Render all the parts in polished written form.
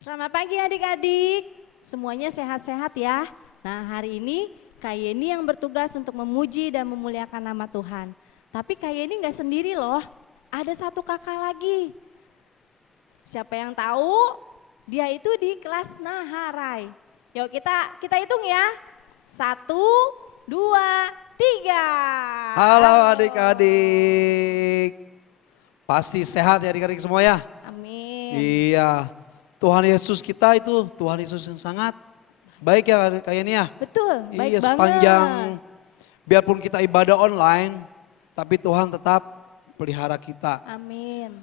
Selamat pagi adik-adik, semuanya sehat-sehat ya. Nah hari ini Kak Yeni yang bertugas untuk memuji dan memuliakan nama Tuhan. Tapi Kak Yeni gak sendiri loh, ada satu kakak lagi. Siapa yang tahu? Dia itu di kelas Naharai. Yuk kita hitung ya. 1, 2, 3. Halo adik-adik. Pasti sehat ya adik-adik semua ya? Amin. Iya. Tuhan Yesus kita itu Tuhan Yesus yang sangat baik ya kayaknya ya. Betul, baik Iya, banget. sepanjang biarpun kita ibadah online, tapi Tuhan tetap pelihara kita. Amin.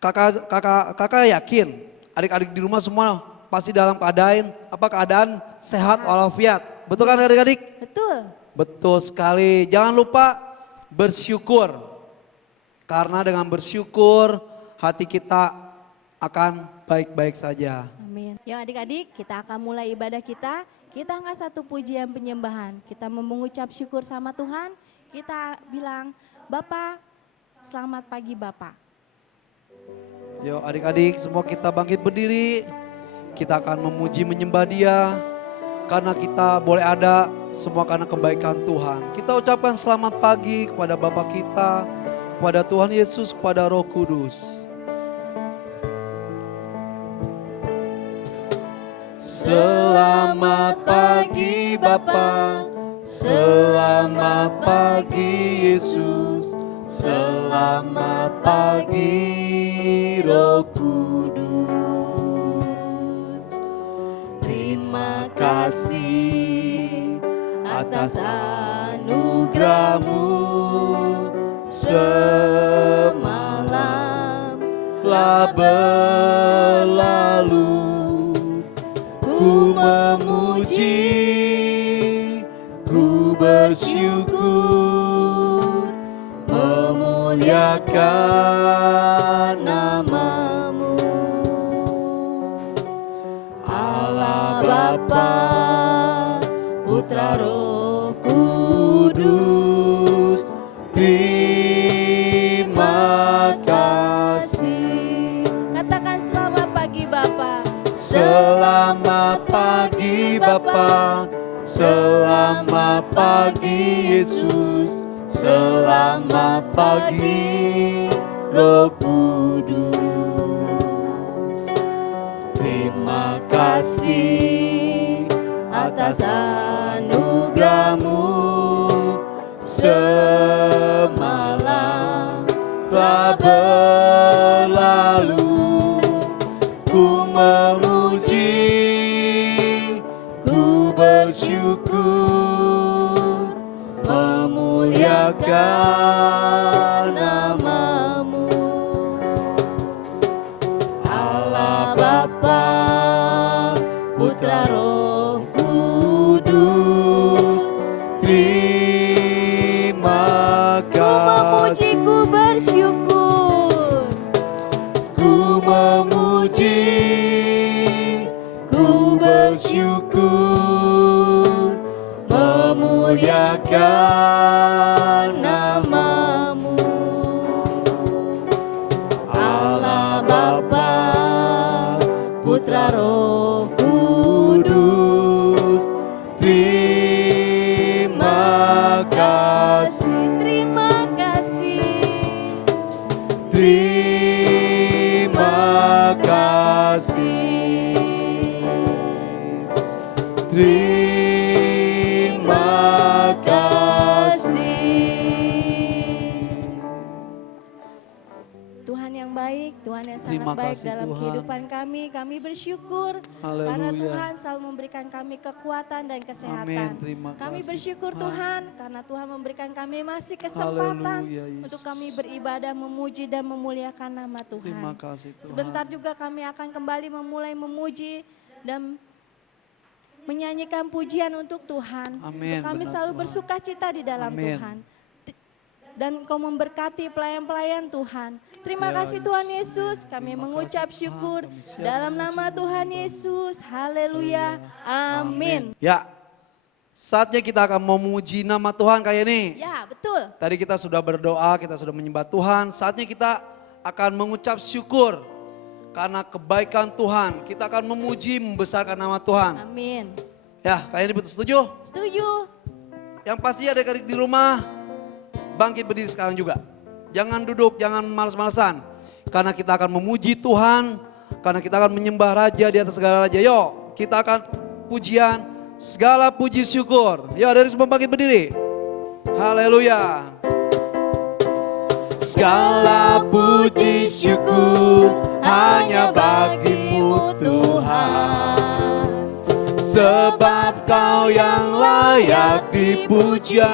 Kakak yakin adik-adik di rumah semua pasti dalam keadaan sehat walafiat. Betul kan adik-adik? Betul. Betul sekali. Jangan lupa bersyukur. Karena dengan bersyukur hati kita akan baik-baik saja. Amin. Yuk adik-adik, kita akan mulai ibadah kita. Kita angkat satu pujian penyembahan. Kita mau mengucap syukur sama Tuhan. Kita bilang, Bapa, selamat pagi Bapa. Yuk adik-adik semua kita bangkit berdiri. Kita akan memuji menyembah Dia. Karena kita boleh ada semua karena kebaikan Tuhan. Kita ucapkan selamat pagi kepada Bapa kita, kepada Tuhan Yesus, kepada Roh Kudus. Selamat pagi Bapa, selamat pagi Yesus, selamat pagi Roh Kudus. Terima kasih atas anugerah-Mu, semalam telah berlalu. Ku memuji, ku bersyukur, memuliakan nama-Mu. Allah Bapa, Putra Roh Kudus, terima kasih. Katakan selamat pagi Bapa. Selamat pagi Bapa, selamat pagi Yesus, selamat pagi Roh Kudus. Terima kasih atas anugerah-Mu, semalam telah berlalu. Ku memuji, ku bersyukur, memuliakan nama-Mu. Allah Bapa, Putra Roh Kudus, terima kasih. Ku bersyukur. Ku memuji, ku bersyukur, memuliakan nama-Mu. Allah Bapa, Putra Roh Kudus, terima kasih. Terima kasih. Terima kasih. Terima kasih. Tuhan yang baik, Tuhan yang sangat Terima baik kasih, dalam Tuhan. kehidupan kami. Kami bersyukur karena Haleluya. Tuhan selalu memberikan kami kekuatan dan kesehatan. Amin. Terima Kami kasih, bersyukur Tuhan. Tuhan karena Tuhan memberikan kami masih kesempatan Haleluya, Yesus. untuk kami beribadah, memuji dan memuliakan nama Tuhan. Terima kasih Tuhan. Sebentar juga kami akan kembali memulai memuji dan menyanyikan pujian untuk Tuhan. Amin, Untuk kami benar, selalu Tuhan. bersuka cita di dalam Amin. Tuhan. Dan Engkau memberkati pelayan-pelayan Tuhan. Terima Ya, kasih Tuhan Yesus. Yesus. Kami Terima mengucap kasih, Tuhan. syukur Kami siap dalam memuji nama nama Tuhan Tuhan. Yesus. Haleluya. Amin. Ya, saatnya kita akan memuji nama Tuhan kayak ini. Ya, betul. Tadi kita sudah berdoa, kita sudah menyembah Tuhan. Saatnya kita akan mengucap syukur. karena kebaikan Tuhan. Kita akan memuji, membesarkan nama Tuhan. Amin. Ya, kayaknya betul setuju? Setuju. Yang pasti adik-adik di rumah bangkit berdiri sekarang juga. Jangan duduk, jangan malas-malasan. Karena kita akan memuji Tuhan, karena kita akan menyembah Raja di atas segala Raja. Yuk, kita akan pujian, segala puji syukur. Yuk, adik-adik semua bangkit berdiri. Haleluya. Segala puji syukur hanya bagimu Tuhan, sebab Kau yang layak dipuja.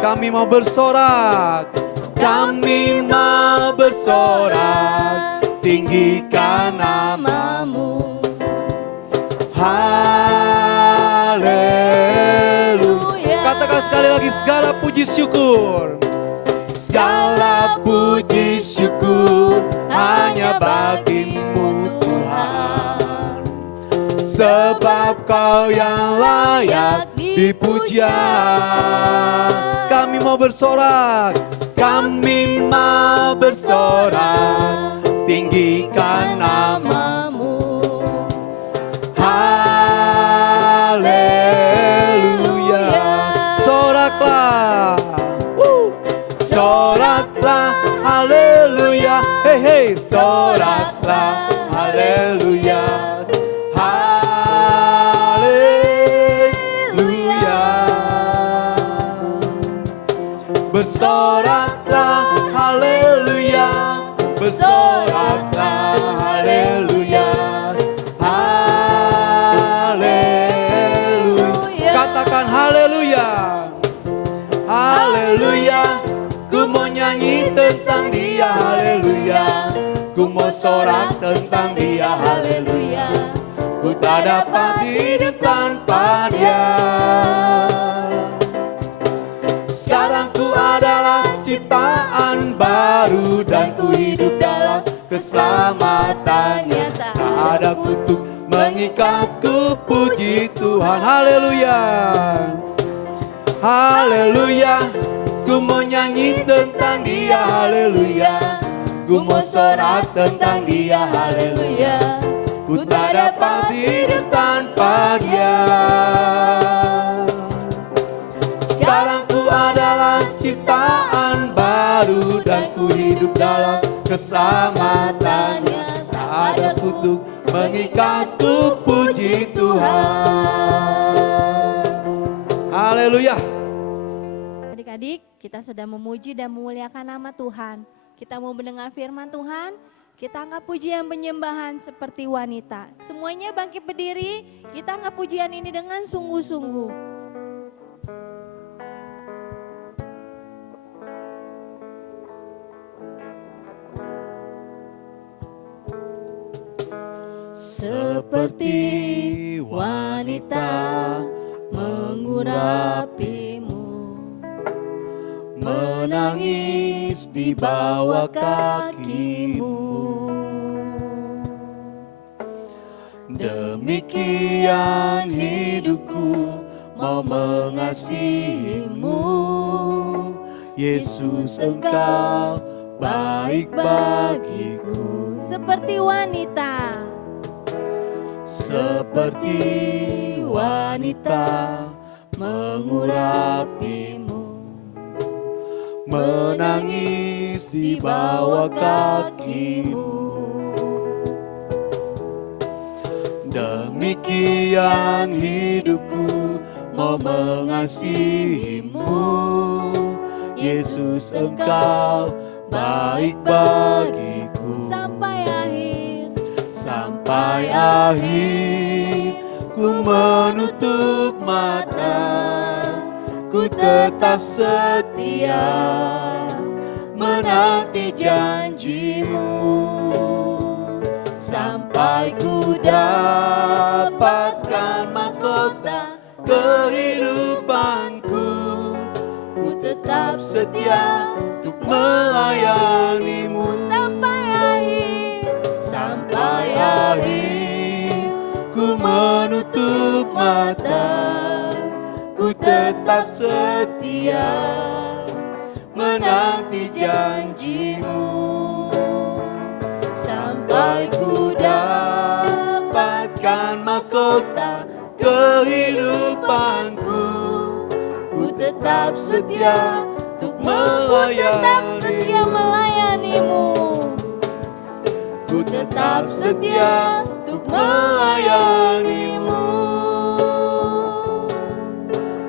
Kami mau bersorak, kami mau bersorak, tinggikan namamu. Haleluya. Katakan sekali lagi, segala puji syukur. Segala puji syukur hanya bagimu Tuhan, sebab Kau yang layak dipuja. Kami mau bersorak, kami mau bersorak, tinggikan namamu. Haleluya. Soraklah, soraklah, haleluya. Hey hey, soraklah, haleluya. Bersoraklah, haleluya. Bersoraklah, haleluya. Haleluya. Katakan haleluya. Haleluya. Ku mau nyanyi tentang Dia, haleluya. Ku mau sorak tentang Dia, haleluya. Ku tak dapat hidup tanpa Dia. Sekarang ku adalah ciptaan baru dan ku hidup dalam keselamatannya. Tak ada kutuk mengikatku, puji Tuhan. Haleluya. Haleluya. Ku mau nyanyi tentang Dia, haleluya. Ku mau sorak tentang Dia, haleluya. Ku tak dapat hidup tanpa Dia. Sekarang ku adalah ciptaan baru dan ku hidup dalam keselamatannya. Tak ada kutuk mengikatku, puji Tuhan. Haleluya. Adik-adik, kita sudah memuji dan memuliakan nama Tuhan. Kita mau mendengar firman Tuhan, kita angkat pujian penyembahan seperti wanita. Semuanya bangkit berdiri, kita angkat pujian ini dengan sungguh-sungguh. Seperti wanita mengurapimu, menangis di bawah kakimu. Demikian hidupku mau mengasihimu, Yesus Engkau baik bagiku. Seperti wanita, seperti wanita mengurapimu, menangis di bawah kakimu. Demikian hidupku mau mengasihimu, Yesus Engkau baik bagiku. Sampai akhir, sampai akhir, ku menutup mata, ku tetap setia menanti janjimu, sampai ku dapatkan mahkota kehidupanku. Ku tetap setia untuk melayanimu sampai akhir, sampai akhir. Ku menutup mata, ku tetap setia menanti janjimu sampai tetap setia untuk melayanimu. Ku tetap setia untuk melayanimu.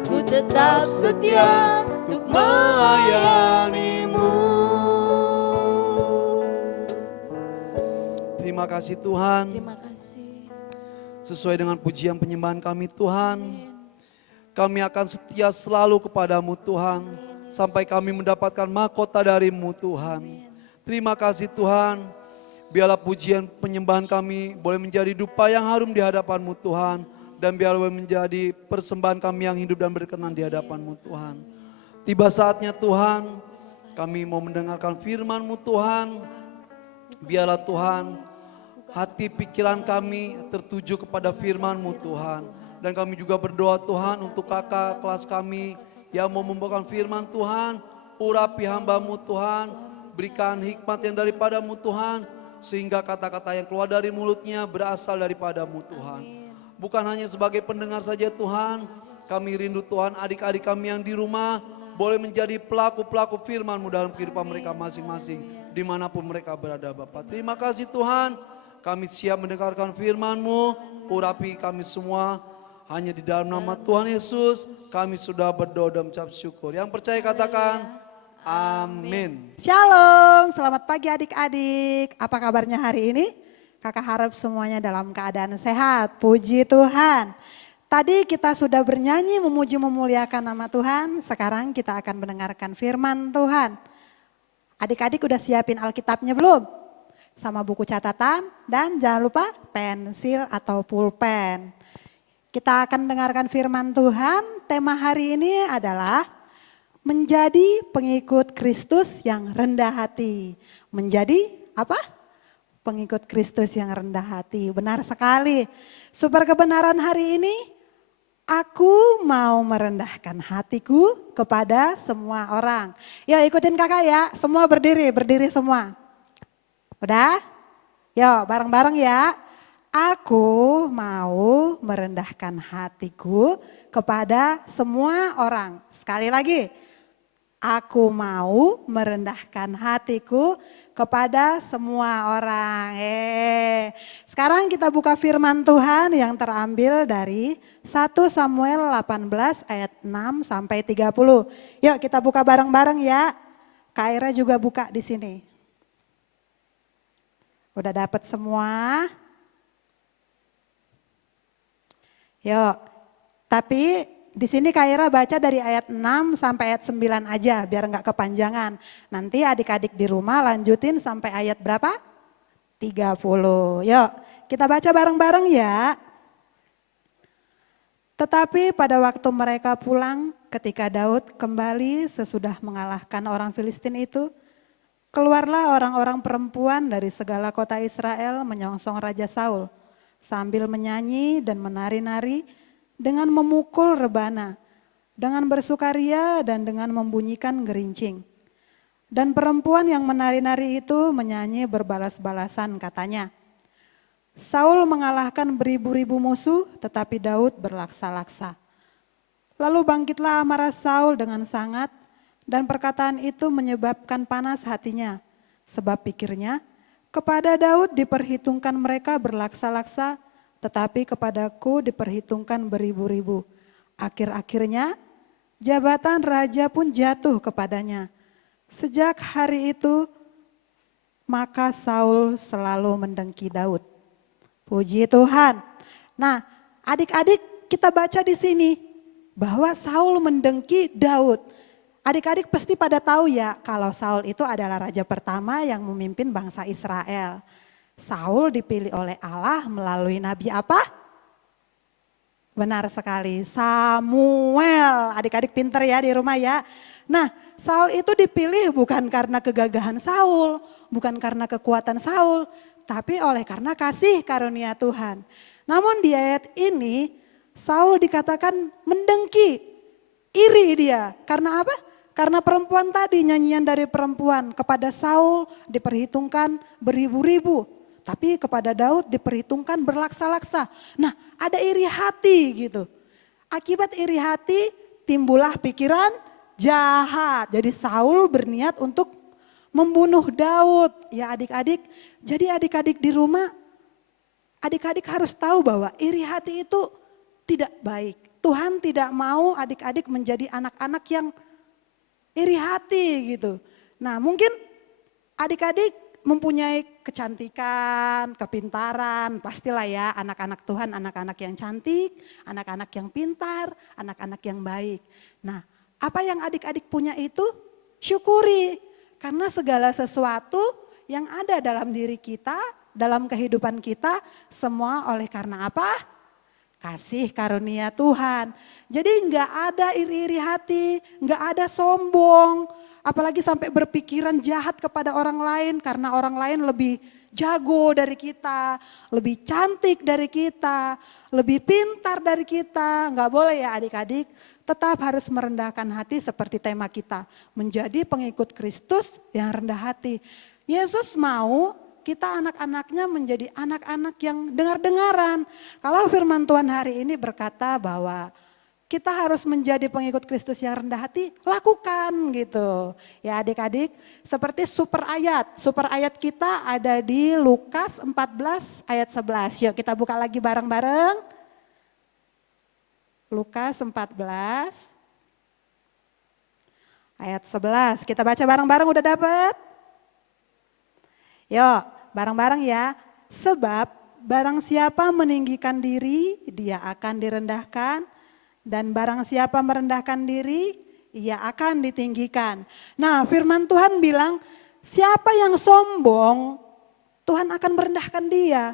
Ku tetap setia untuk melayanimu. Terima kasih Tuhan. Terima kasih. Sesuai dengan pujian penyembahan kami Tuhan, kami akan setia selalu kepadamu Tuhan, sampai kami mendapatkan mahkota darimu Tuhan. Terima kasih Tuhan, biarlah pujian penyembahan kami boleh menjadi dupa yang harum di hadapanmu Tuhan, dan biarlah menjadi persembahan kami yang hidup dan berkenan di hadapanmu Tuhan. Tiba saatnya Tuhan, kami mau mendengarkan firman-Mu Tuhan. Biarlah Tuhan, hati pikiran kami tertuju kepada firman-Mu Tuhan. Dan kami juga berdoa Tuhan untuk kakak kelas kami yang mau membawakan firman Tuhan. Urapi hamba-Mu Tuhan, berikan hikmat yang daripada-Mu Tuhan, sehingga kata-kata yang keluar dari mulutnya berasal daripada-Mu Tuhan. Bukan hanya sebagai pendengar saja Tuhan, kami rindu Tuhan adik-adik kami yang di rumah boleh menjadi pelaku-pelaku firman-Mu dalam kehidupan mereka masing-masing, dimanapun mereka berada Bapak. Terima kasih Tuhan, kami siap mendengarkan firman-Mu, urapi kami semua, hanya di dalam nama Tuhan Yesus kami sudah berdoa dan mengucap syukur. Yang percaya katakan amin. Shalom, selamat pagi adik-adik. Apa kabarnya hari ini? Kakak harap semuanya dalam keadaan sehat, puji Tuhan. Tadi kita sudah bernyanyi memuji memuliakan nama Tuhan, sekarang kita akan mendengarkan firman Tuhan. Adik-adik udah siapin Alkitabnya belum? Sama buku catatan dan jangan lupa pensil atau pulpen. Kita akan mendengarkan firman Tuhan, tema hari ini adalah menjadi pengikut Kristus yang rendah hati. Menjadi apa? Pengikut Kristus yang rendah hati. Benar sekali. Super kebenaran hari ini, aku mau merendahkan hatiku kepada semua orang. Ya ikutin kakak ya, semua berdiri semua. Udah? Yuk bareng-bareng ya. Aku mau merendahkan hatiku kepada semua orang. Sekali lagi, aku mau merendahkan hatiku kepada semua orang. Sekarang kita buka firman Tuhan yang terambil dari 1 Samuel 18 ayat 6 sampai 30. Yuk kita buka bareng-bareng ya. Kak Ira juga buka di sini. Udah dapat semua? Yuk. Tapi di sini Kak Ira baca dari ayat 6 sampai ayat 9 aja biar enggak kepanjangan. Nanti adik-adik di rumah lanjutin sampai ayat berapa? 30. Yuk kita baca bareng-bareng ya. Tetapi pada waktu mereka pulang ketika Daud kembali sesudah mengalahkan orang Filistin itu, keluarlah orang-orang perempuan dari segala kota Israel menyongsong Raja Saul sambil menyanyi dan menari-nari dengan memukul rebana, dengan bersukaria dan dengan membunyikan gerincing. Dan perempuan yang menari-nari itu menyanyi berbalas-balasan katanya, Saul mengalahkan beribu-ribu musuh tetapi Daud berlaksa-laksa. Lalu bangkitlah amarah Saul dengan sangat dan perkataan itu menyebabkan panas hatinya. Sebab pikirnya, kepada Daud diperhitungkan mereka berlaksa-laksa, tetapi kepadaku diperhitungkan beribu-ribu. Akhir-akhirnya jabatan raja pun jatuh kepadanya. Sejak hari itu maka Saul selalu mendengki Daud. Puji Tuhan. Nah, adik-adik kita baca di sini bahwa Saul mendengki Daud. Adik-adik pasti pada tahu ya kalau Saul itu adalah raja pertama yang memimpin bangsa Israel. Saul dipilih oleh Allah melalui nabi apa? Benar sekali, Samuel. Adik-adik pinter ya di rumah ya. Nah, Saul itu dipilih bukan karena kegagahan Saul, bukan karena kekuatan Saul, tapi oleh karena kasih karunia Tuhan. Namun di ayat ini Saul dikatakan mendengki, iri dia. Karena apa? Karena perempuan tadi, nyanyian dari perempuan kepada Saul diperhitungkan beribu-ribu. Tapi kepada Daud diperhitungkan berlaksa-laksa. Nah ada iri hati gitu. Akibat iri hati timbullah pikiran jahat. Jadi Saul berniat untuk membunuh Daud. Ya adik-adik, jadi adik-adik di rumah, adik-adik harus tahu bahwa iri hati itu tidak baik. Tuhan tidak mau adik-adik menjadi anak-anak yang iri hati gitu. Nah mungkin adik-adik mempunyai kecantikan, kepintaran, pastilah ya anak-anak Tuhan, anak-anak yang cantik, anak-anak yang pintar, anak-anak yang baik. Nah apa yang adik-adik punya itu syukuri. Karena segala sesuatu yang ada dalam diri kita, dalam kehidupan kita, semua oleh karena apa? Kasih karunia Tuhan. Jadi enggak ada iri-iri hati, enggak ada sombong. Apalagi sampai berpikiran jahat kepada orang lain karena orang lain lebih jago dari kita, lebih cantik dari kita, lebih pintar dari kita. Enggak boleh ya adik-adik, tetap harus merendahkan hati seperti tema kita. Menjadi pengikut Kristus yang rendah hati. Yesus mau kita anak-anaknya menjadi anak-anak yang dengar-dengaran. Kalau firman Tuhan hari ini berkata bahwa kita harus menjadi pengikut Kristus yang rendah hati, lakukan gitu. Ya adik-adik, seperti super ayat. Super ayat kita ada di Lukas 14 ayat 11. Yuk kita buka lagi bareng-bareng. Lukas 14 ayat 11. Kita baca bareng-bareng, udah dapat? Yuk bareng-bareng ya. Sebab barang siapa meninggikan diri, dia akan direndahkan. Dan barang siapa merendahkan diri, ia akan ditinggikan. Nah firman Tuhan bilang, siapa yang sombong, Tuhan akan merendahkan dia.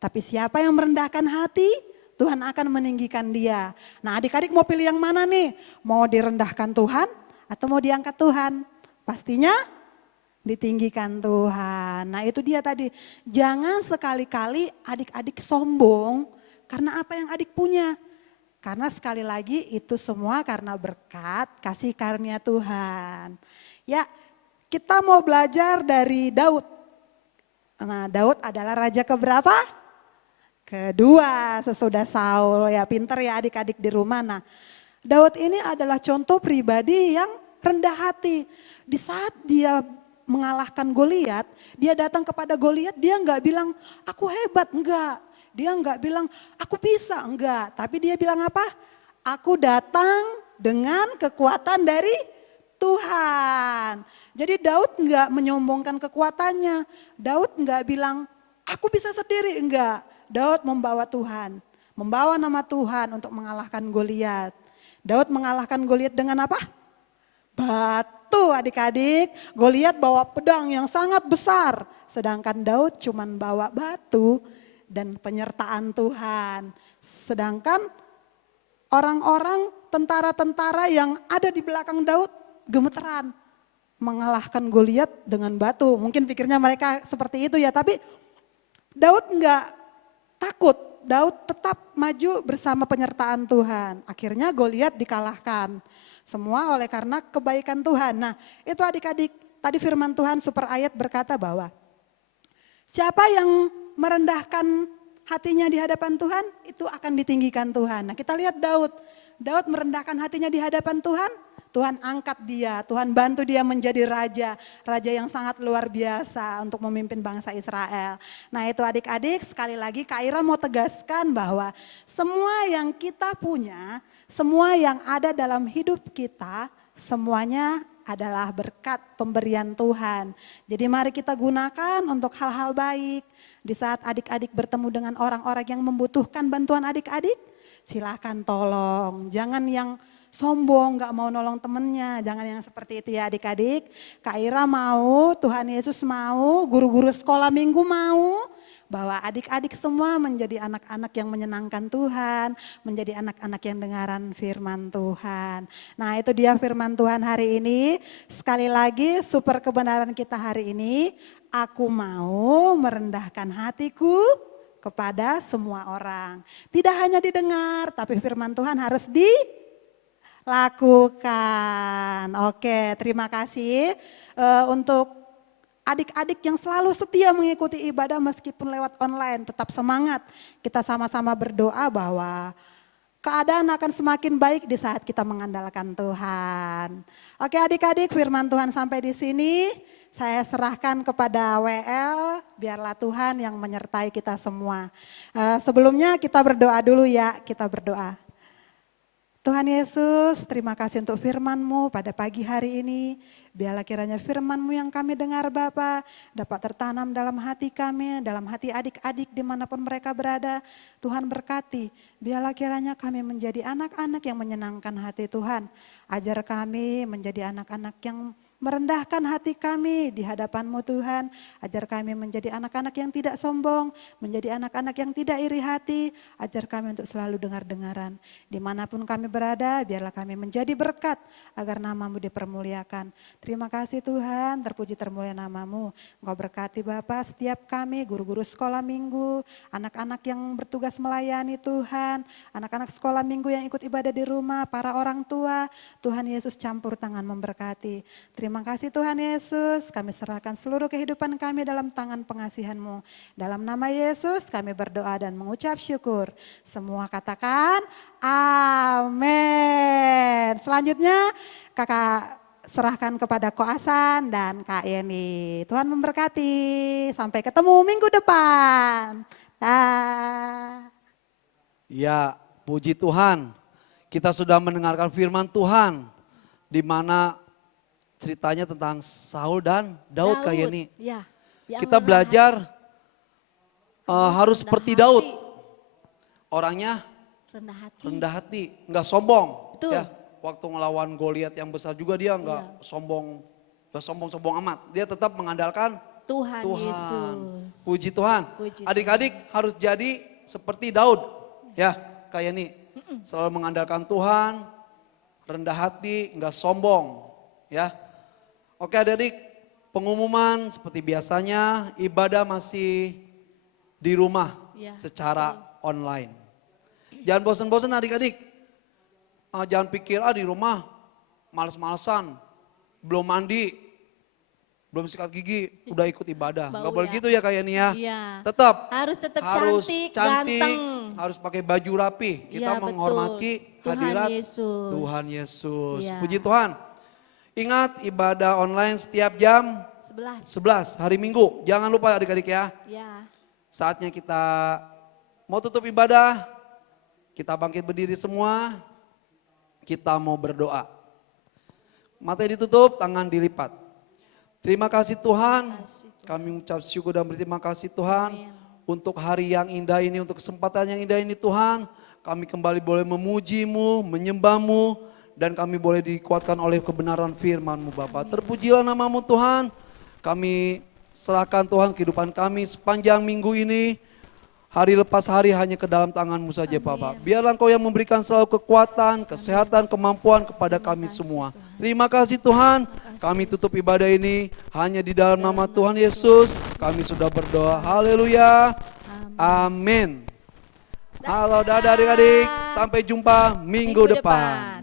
Tapi siapa yang merendahkan hati, Tuhan akan meninggikan dia. Nah adik-adik mau pilih yang mana nih? Mau direndahkan Tuhan atau mau diangkat Tuhan? Pastinya ditinggikan Tuhan. Nah itu dia tadi, jangan sekali-kali adik-adik sombong karena apa yang adik punya. Karena sekali lagi itu semua karena berkat kasih karunia Tuhan. Ya kita mau belajar dari Daud. Nah Daud adalah raja keberapa? Kedua sesudah Saul. Ya pinter ya adik-adik di rumah. Nah Daud ini adalah contoh pribadi yang rendah hati. Di saat dia mengalahkan Goliat, dia datang kepada Goliat, dia enggak bilang aku hebat, enggak. Dia enggak bilang aku bisa, enggak. Tapi dia bilang apa? Aku datang dengan kekuatan dari Tuhan. Jadi Daud enggak menyombongkan kekuatannya. Daud enggak bilang aku bisa sendiri, enggak. Daud membawa Tuhan, membawa nama Tuhan untuk mengalahkan Goliat. Daud mengalahkan Goliat dengan apa? Batu adik-adik. Goliat bawa pedang yang sangat besar. Sedangkan Daud cuman bawa batu dan penyertaan Tuhan. Sedangkan orang-orang tentara-tentara yang ada di belakang Daud gemeteran mengalahkan Goliat dengan batu. Mungkin pikirnya mereka seperti itu ya, tapi Daud enggak takut. Daud tetap maju bersama penyertaan Tuhan. Akhirnya Goliat dikalahkan. Semua oleh karena kebaikan Tuhan. Nah, itu adik-adik, tadi firman Tuhan super ayat berkata bahwa siapa yang merendahkan hatinya di hadapan Tuhan, itu akan ditinggikan Tuhan. Nah kita lihat Daud. Daud merendahkan hatinya di hadapan Tuhan, Tuhan angkat dia, Tuhan bantu dia menjadi raja. Raja yang sangat luar biasa untuk memimpin bangsa Israel. Nah itu adik-adik, sekali lagi Kak Ira mau tegaskan bahwa semua yang kita punya, semua yang ada dalam hidup kita, semuanya adalah berkat pemberian Tuhan. Jadi mari kita gunakan untuk hal-hal baik. Di saat adik-adik bertemu dengan orang-orang yang membutuhkan bantuan adik-adik, silakan tolong. Jangan yang sombong, gak mau nolong temennya, jangan yang seperti itu ya adik-adik. Kak Ira mau, Tuhan Yesus mau, guru-guru sekolah minggu mau, bahwa adik-adik semua menjadi anak-anak yang menyenangkan Tuhan, menjadi anak-anak yang dengaran firman Tuhan. Nah itu dia firman Tuhan hari ini. Sekali lagi super kebenaran kita hari ini, aku mau merendahkan hatiku kepada semua orang. Tidak hanya didengar, tapi firman Tuhan harus dilakukan. Oke, terima kasih untuk adik-adik yang selalu setia mengikuti ibadah meskipun lewat online. Tetap semangat, kita sama-sama berdoa bahwa keadaan akan semakin baik di saat kita mengandalkan Tuhan. Oke adik-adik, firman Tuhan sampai di sini. Saya serahkan kepada WL, biarlah Tuhan yang menyertai kita semua. Sebelumnya kita berdoa dulu ya, kita berdoa. Tuhan Yesus, terima kasih untuk firman-Mu pada pagi hari ini. Biarlah kiranya firman-Mu yang kami dengar Bapa dapat tertanam dalam hati kami, dalam hati adik-adik dimanapun mereka berada. Tuhan berkati, biarlah kiranya kami menjadi anak-anak yang menyenangkan hati Tuhan. Ajar kami menjadi anak-anak yang merendahkan hati kami di hadapan-Mu Tuhan. Ajar kami menjadi anak-anak yang tidak sombong, menjadi anak-anak yang tidak iri hati. Ajar kami untuk selalu dengar-dengaran. Dimanapun kami berada, biarlah kami menjadi berkat agar nama-Mu dipermuliakan. Terima kasih Tuhan, terpuji termulia nama-Mu. Engkau berkati Bapa setiap kami, guru-guru sekolah minggu, anak-anak yang bertugas melayani Tuhan, anak-anak sekolah minggu yang ikut ibadah di rumah, para orang tua. Tuhan Yesus campur tangan memberkati. Terima kasih Tuhan Yesus, kami serahkan seluruh kehidupan kami dalam tangan pengasihan-Mu. Dalam nama Yesus kami berdoa dan mengucap syukur. Semua katakan amin. Selanjutnya kakak serahkan kepada Ko Asan dan Kak Yeni. Tuhan memberkati, sampai ketemu minggu depan. Dah. Ya, puji Tuhan. Kita sudah mendengarkan firman Tuhan di mana ceritanya tentang Saul dan Daud Kak Yeni. Ya, yang Kita rendah belajar harus rendah seperti hati. Daud. Orangnya rendah hati. rendah hati, enggak sombong. Betul. Ya, waktu ngelawan Goliat yang besar juga dia enggak sombong, enggak sombong-sombong amat. Dia tetap mengandalkan Tuhan, Tuhan. Yesus. Puji Tuhan. Puji Adik-adik harus jadi seperti Daud. Ya, kayak ini. Selalu mengandalkan Tuhan, rendah hati, enggak sombong. Ya. Oke adik-adik, pengumuman seperti biasanya ibadah masih di rumah Ya, secara online. Jangan bosan-bosan adik-adik. Jangan pikir di rumah males-malesan, belum mandi, belum sikat gigi, udah ikut ibadah. Bau Enggak boleh ya. gitu ya kayak Nia. Iya. Tetap Harus tetap harus cantik, ganteng. harus pakai baju rapi. Kita Iya, menghormati betul. Tuhan hadirat Yesus. Tuhan Yesus. Iya. Puji Tuhan. Ingat ibadah online setiap jam 11 hari Minggu. Jangan lupa adik-adik ya. Ya. Saatnya kita mau tutup ibadah. Kita bangkit berdiri semua. Kita mau berdoa. Mata ditutup, tangan dilipat. Terima kasih Tuhan. Kami mengucap syukur dan berterima kasih Tuhan. Amin. Untuk hari yang indah ini, untuk kesempatan yang indah ini Tuhan. Kami kembali boleh memuji-Mu, menyembah-Mu. Dan kami boleh dikuatkan oleh kebenaran firman-Mu Bapa. Terpujilah nama-Mu Tuhan. Kami serahkan Tuhan kehidupan kami sepanjang minggu ini. Hari lepas hari hanya ke dalam tangan-Mu saja Bapak. Biarlah Engkau yang memberikan selalu kekuatan, kesehatan, kemampuan kepada kami semua. Terima kasih Tuhan. Kami tutup ibadah ini hanya di dalam nama Tuhan Yesus. Kami sudah berdoa. Haleluya. Amin. Halo dadah adik-adik. Sampai jumpa minggu depan.